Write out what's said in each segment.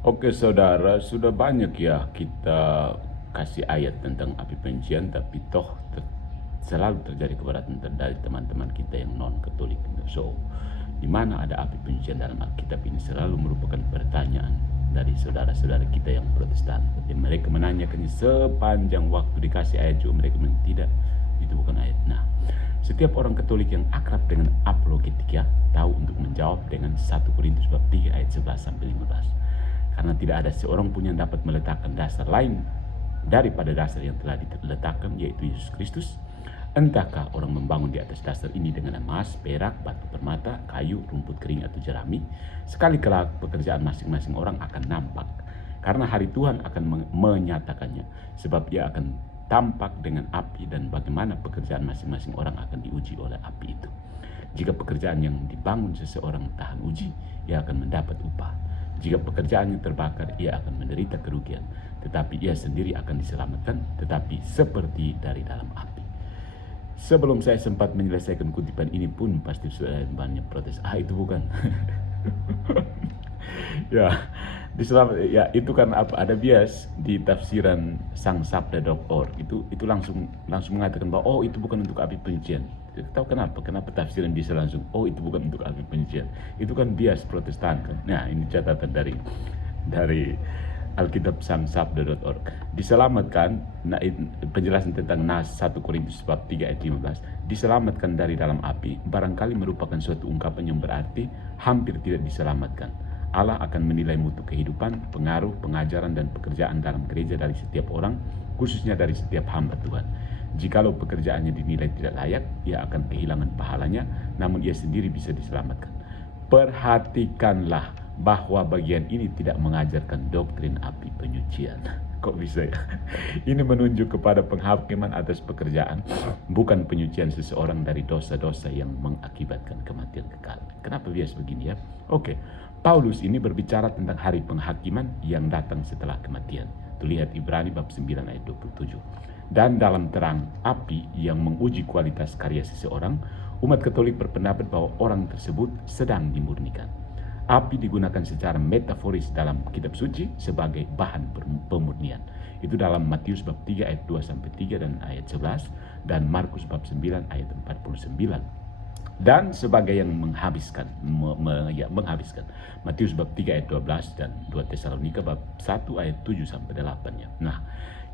Oke saudara, sudah banyak ya kita kasih ayat tentang api penyucian, tapi selalu terjadi keberatan dari teman-teman kita yang non-Katolik. So, di mana ada api penyucian dalam Alkitab ini selalu merupakan pertanyaan dari saudara-saudara kita yang Protestan. Dan mereka menanyakannya sepanjang waktu dikasih ayat juga mereka bilang tidak, itu bukan ayat. Nah, setiap orang Katolik yang akrab dengan apologetika tahu untuk menjawab dengan 1 Korintus bab 3 ayat 11 sampai 15. Karena tidak ada seorang pun yang dapat meletakkan dasar lain daripada dasar yang telah diletakkan, yaitu Yesus Kristus. Entahkah orang membangun di atas dasar ini dengan emas, perak, batu permata, kayu, rumput kering atau jerami, sekali kelak pekerjaan masing-masing orang akan nampak. Karena hari Tuhan akan menyatakannya, sebab ia akan tampak dengan api, dan bagaimana pekerjaan masing-masing orang akan diuji oleh api itu. Jika pekerjaan yang dibangun seseorang tahan uji, ia akan mendapat upah. Jika pekerjaannya terbakar, ia akan menderita kerugian, tetapi ia sendiri akan diselamatkan, tetapi seperti dari dalam api. Sebelum saya sempat menyelesaikan kutipan ini pun pasti sudah banyak protes. Itu bukan. Ya, ya itu kan ada bias di tafsiran sangsabda.org itu langsung mengatakan bahwa itu bukan untuk api penyucian. Tahu kenapa tafsiran bisa langsung itu bukan untuk api penyucian. Itu kan bias Protestan kan. Nah, ini catatan dari Alkitab sangsabda.org. Diselamatkan, penjelasan tentang Nas 1 Korintus bab 3 ayat 15, diselamatkan dari dalam api barangkali merupakan suatu ungkapan yang berarti hampir tidak diselamatkan. Allah akan menilai mutu kehidupan, pengaruh, pengajaran, dan pekerjaan dalam gereja dari setiap orang, khususnya dari setiap hamba Tuhan. Jikalau pekerjaannya dinilai tidak layak, ia akan kehilangan pahalanya, namun ia sendiri bisa diselamatkan. Perhatikanlah bahwa bagian ini tidak mengajarkan doktrin api penyucian. Kok bisa ya? Ini menunjuk kepada penghakiman atas pekerjaan, bukan penyucian seseorang dari dosa-dosa yang mengakibatkan kematian kekal. Kenapa bias begini ya? Oke, Paulus ini berbicara tentang hari penghakiman yang datang setelah kematian. Tuh lihat Ibrani bab 9 ayat 27. Dan dalam terang api yang menguji kualitas karya seseorang, umat Katolik berpendapat bahwa orang tersebut sedang dimurnikan. Api digunakan secara metaforis dalam kitab suci sebagai bahan pemurnian. Itu dalam Matius bab 3 ayat 2-3 dan ayat 11, dan Markus bab 9 ayat 49. Dan sebagai yang menghabiskan. Matius bab 3 ayat 12 dan 2 Tesalonika bab 1 ayat 7-8-nya. Nah,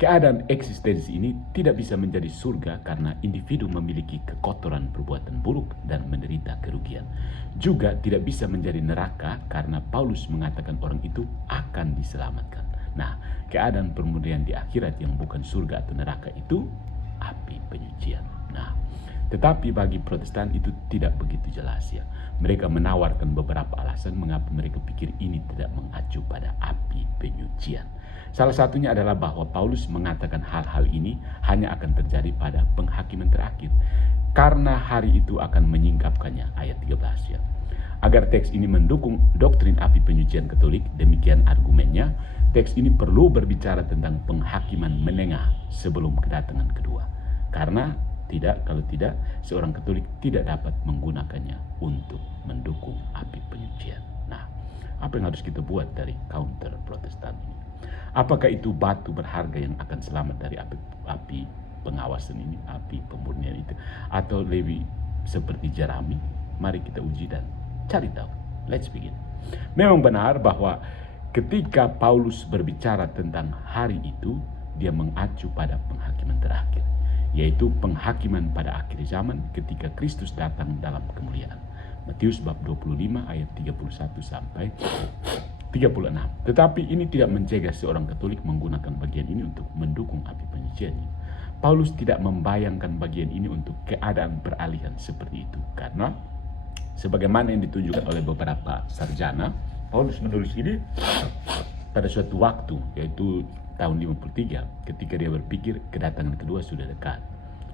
keadaan eksistensi ini tidak bisa menjadi surga karena individu memiliki kekotoran perbuatan buruk dan menderita kerugian. Juga tidak bisa menjadi neraka karena Paulus mengatakan orang itu akan diselamatkan. Nah, keadaan pemurnian di akhirat yang bukan surga atau neraka itu api penyucian. Nah, tetapi bagi Protestan itu tidak begitu jelas ya. Mereka menawarkan beberapa alasan mengapa mereka pikir ini tidak mengacu pada api penyucian. Salah satunya adalah bahwa Paulus mengatakan hal-hal ini hanya akan terjadi pada penghakiman terakhir, karena hari itu akan menyingkapkannya, ayat 13 ya. Agar teks ini mendukung doktrin api penyucian Katolik, demikian argumennya, teks ini perlu berbicara tentang penghakiman menengah sebelum kedatangan kedua. Karena kalau tidak, seorang Katolik tidak dapat menggunakannya untuk mendukung api penyucian. Nah, apa yang harus kita buat dari counter Protestan ini? Apakah itu batu berharga yang akan selamat dari api pengawasan ini, api pemurnian itu, atau lebih seperti jerami? Mari kita uji dan cari tahu. Let's begin. Memang benar bahwa ketika Paulus berbicara tentang hari itu, dia mengacu pada penghakiman terakhir, yaitu penghakiman pada akhir zaman ketika Kristus datang dalam kemuliaan. Matius bab 25 ayat 31-36. Tetapi ini tidak mencegah seorang Katolik menggunakan bagian ini untuk mendukung api penyucian. Paulus tidak membayangkan bagian ini untuk keadaan peralihan seperti itu, karena sebagaimana yang ditunjukkan oleh beberapa sarjana, Paulus menulis ini pada suatu waktu, yaitu tahun 53, ketika dia berpikir kedatangan kedua sudah dekat,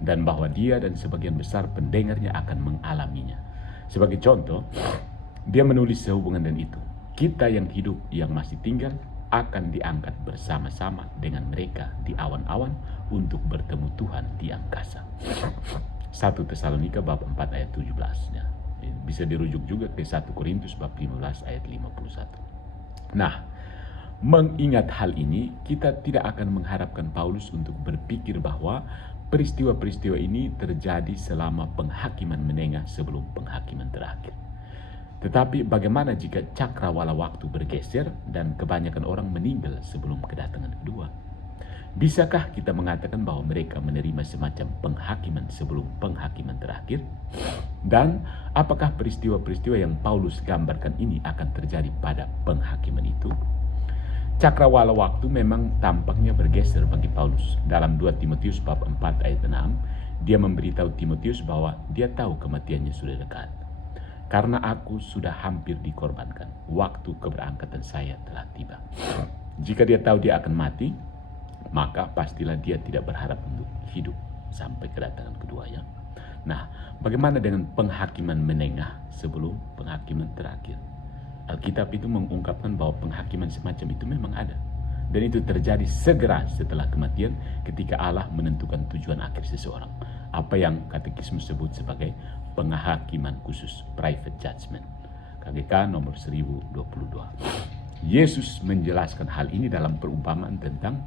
dan bahwa dia dan sebagian besar pendengarnya akan mengalaminya. Sebagai contoh, dia menulis sehubungan dengan itu, kita yang hidup yang masih tinggal akan diangkat bersama-sama dengan mereka di awan-awan untuk bertemu Tuhan di angkasa. 1 Tesalonika bab 4 ayat 17. Ya. Bisa dirujuk juga ke 1 Korintus bab 15 ayat 51. Nah, Mengingat hal ini, kita tidak akan mengharapkan Paulus untuk berpikir bahwa peristiwa-peristiwa ini terjadi selama penghakiman menengah sebelum penghakiman terakhir. Tetapi bagaimana jika cakrawala waktu bergeser dan kebanyakan orang meninggal sebelum kedatangan kedua? Bisakah kita mengatakan bahwa mereka menerima semacam penghakiman sebelum penghakiman terakhir? Dan apakah peristiwa-peristiwa yang Paulus gambarkan ini akan terjadi pada penghakiman itu? Cakrawala waktu memang tampaknya bergeser bagi Paulus. Dalam 2 Timotius bab 4 ayat 6, dia memberitahu Timotius bahwa dia tahu kematiannya sudah dekat. Karena aku sudah hampir dikorbankan, waktu keberangkatan saya telah tiba. Jika dia tahu dia akan mati, maka pastilah dia tidak berharap untuk hidup sampai kedatangan keduanya. Nah, bagaimana dengan penghakiman menengah sebelum penghakiman terakhir? Alkitab itu mengungkapkan bahwa penghakiman semacam itu memang ada. Dan itu terjadi segera setelah kematian ketika Allah menentukan tujuan akhir seseorang. Apa yang katekismus sebut sebagai penghakiman khusus, private judgment. KGK nomor 1022. Yesus menjelaskan hal ini dalam perumpamaan tentang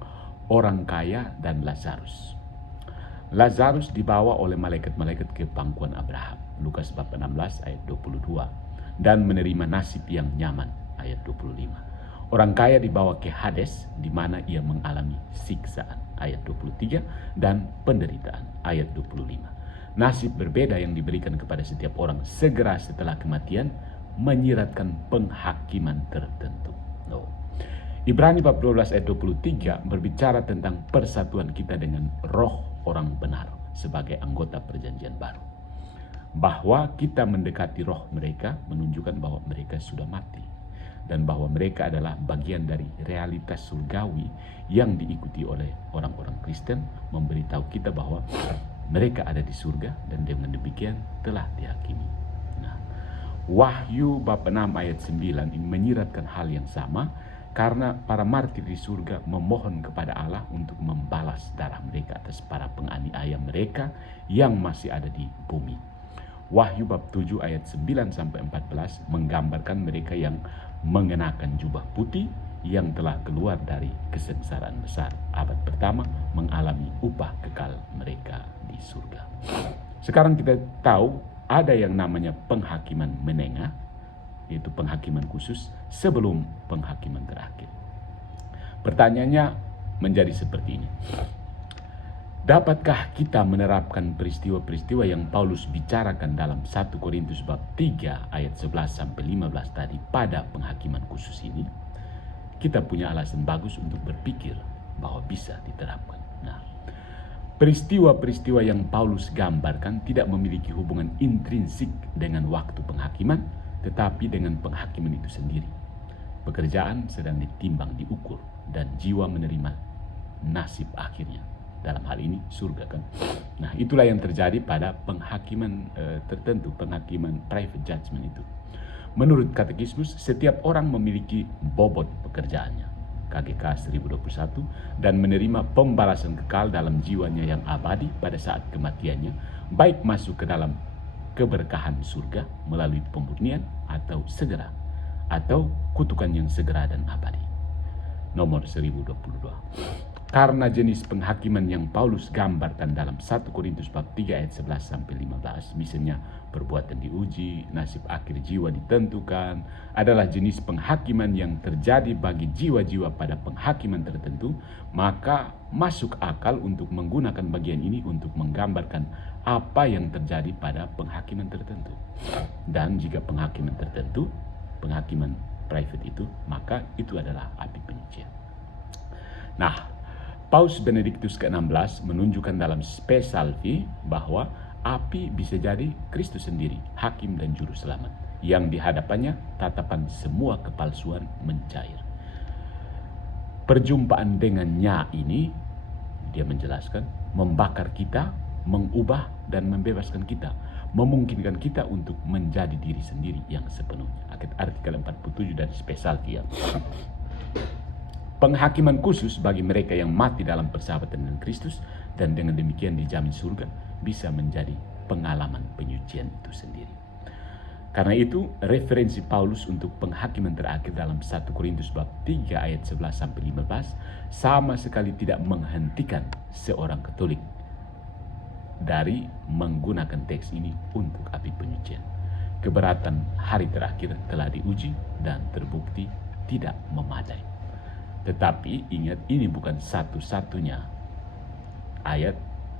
orang kaya dan Lazarus. Lazarus dibawa oleh malaikat-malaikat ke pangkuan Abraham. Lukas bab 16 ayat 22. Dan menerima nasib yang nyaman, ayat 25. Orang kaya dibawa ke Hades, di mana ia mengalami siksaan, ayat 23, dan penderitaan, ayat 25. Nasib berbeda yang diberikan kepada setiap orang segera setelah kematian menyiratkan penghakiman tertentu. Ibrani bab 12 ayat 23 berbicara tentang persatuan kita dengan roh orang benar sebagai anggota perjanjian baru. Bahwa kita mendekati roh mereka menunjukkan bahwa mereka sudah mati dan bahwa mereka adalah bagian dari realitas surgawi yang diikuti oleh orang-orang Kristen, memberitahu kita bahwa mereka ada di surga dan dengan demikian telah dihakimi. Nah, Wahyu bab 6 ayat 9 ini menyiratkan hal yang sama karena para martir di surga memohon kepada Allah untuk membalas darah mereka atas para penganiaya mereka yang masih ada di bumi. Wahyu bab 7 ayat 9 sampai 14 menggambarkan mereka yang mengenakan jubah putih yang telah keluar dari kesengsaraan besar. Abad pertama mengalami upah kekal mereka di surga. Sekarang kita tahu ada yang namanya penghakiman menengah, yaitu penghakiman khusus sebelum penghakiman terakhir. Pertanyaannya menjadi seperti ini. Dapatkah kita menerapkan peristiwa-peristiwa yang Paulus bicarakan dalam 1 Korintus bab 3 ayat 11 sampai 15 tadi pada penghakiman khusus ini? Kita punya alasan bagus untuk berpikir bahwa bisa diterapkan. Nah, peristiwa-peristiwa yang Paulus gambarkan tidak memiliki hubungan intrinsik dengan waktu penghakiman, tetapi dengan penghakiman itu sendiri. Pekerjaan sedang ditimbang, diukur, dan jiwa menerima nasib akhirnya. Dalam hal ini surga kan. Nah, itulah yang terjadi pada penghakiman tertentu, penghakiman private judgment itu. Menurut katekismus, setiap orang memiliki bobot pekerjaannya, KGK 1021, dan menerima pembalasan kekal dalam jiwanya yang abadi pada saat kematiannya, baik masuk ke dalam keberkahan surga melalui pemurnian atau segera, atau kutukan yang segera dan abadi. Nomor 1022. Karena jenis penghakiman yang Paulus gambarkan dalam 1 Korintus bab 3 ayat 11 sampai 15, misalnya perbuatan diuji, nasib akhir jiwa ditentukan, adalah jenis penghakiman yang terjadi bagi jiwa-jiwa pada penghakiman tertentu, maka masuk akal untuk menggunakan bagian ini untuk menggambarkan apa yang terjadi pada penghakiman tertentu. Dan jika penghakiman tertentu, penghakiman private itu, maka itu adalah api penyucian. Nah, Paus Benediktus ke-16 menunjukkan dalam Spe Salvi bahwa api bisa jadi Kristus sendiri, hakim dan juru selamat, yang di hadapannya tatapan semua kepalsuan mencair. Perjumpaan dengannya ini, dia menjelaskan, membakar kita, mengubah dan membebaskan kita, memungkinkan kita untuk menjadi diri sendiri yang sepenuhnya. Artikel 47 dari Spe Salvi. Penghakiman khusus bagi mereka yang mati dalam persahabatan dengan Kristus dan dengan demikian dijamin surga bisa menjadi pengalaman penyucian itu sendiri. Karena itu, referensi Paulus untuk penghakiman terakhir dalam 1 Korintus bab 3 ayat 11 sampai 15 sama sekali tidak menghentikan seorang Katolik dari menggunakan teks ini untuk api penyucian. Keberatan hari terakhir telah diuji dan terbukti tidak memadai. Tetapi ingat, ini bukan satu-satunya ayat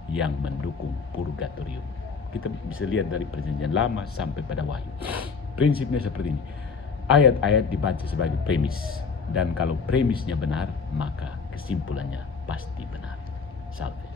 yang mendukung purgatorium. Kita bisa lihat dari Perjanjian Lama sampai pada Wahyu. Prinsipnya seperti ini. Ayat-ayat dibaca sebagai premis. Dan kalau premisnya benar, maka kesimpulannya pasti benar. Salve.